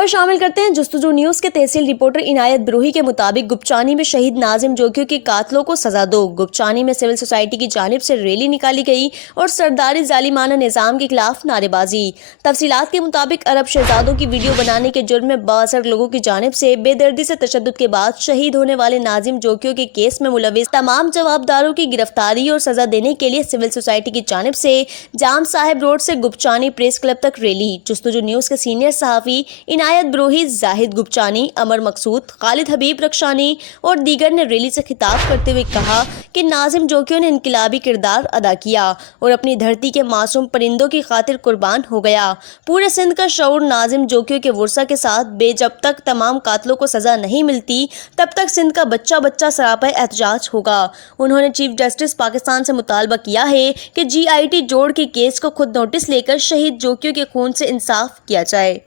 खबर शामिल करते हैं जस्तुजू न्यूज के तहसील रिपोर्टर इनायत ब्रोही के मुताबिक गुपचानी में शहीद नाजिम जोगियों के कातलों को सजा दो। गुपचानी में सिविल सोसाइटी की जानिब से रैली निकाली गई और सरदारी जालिमाना निजाम के खिलाफ नारेबाजी। तफसीलात के मुताबिक अरब शहजादों की वीडियो बनाने के जुर्म में 62 लोगों की जानिब से बेदर्दी से तशद्दुद के बाद शहीद होने वाले नाजिम जोगियों के केस में मुलविस तमाम जवाबदारों की गिरफ्तारी और सजा देने के लिए सिविल सोसाइटी की जानिब से जाम साहिब रोड से गुपचानी प्रेस क्लब तक रैली। जस्तुजू न्यूज के सीनियर सहाफ़ी इनायत ब्रोही, जाहिद गुपचानी, अमर मकसूद, खालिद हबीब रक्षानी और दीगर ने रैली से खिताब करते हुए कहा कि नाजिम जोगियों ने इनकलाबी किरदार अदा किया और अपनी धरती के मासूम परिंदों की खातिर कुर्बान हो गया। पूरे सिंध का शऊर नाजिम जोगियों के वर्सा के साथ जब तक तमाम कातलों को सजा नहीं मिलती तब तक सिंध का बच्चा बच्चा सरापा एहतजाज होगा। उन्होंने चीफ जस्टिस पाकिस्तान से मुतालबा किया है कि GIT जोड़ के केस को खुद नोटिस लेकर शहीद जोगियों के खून से इंसाफ किया जाए।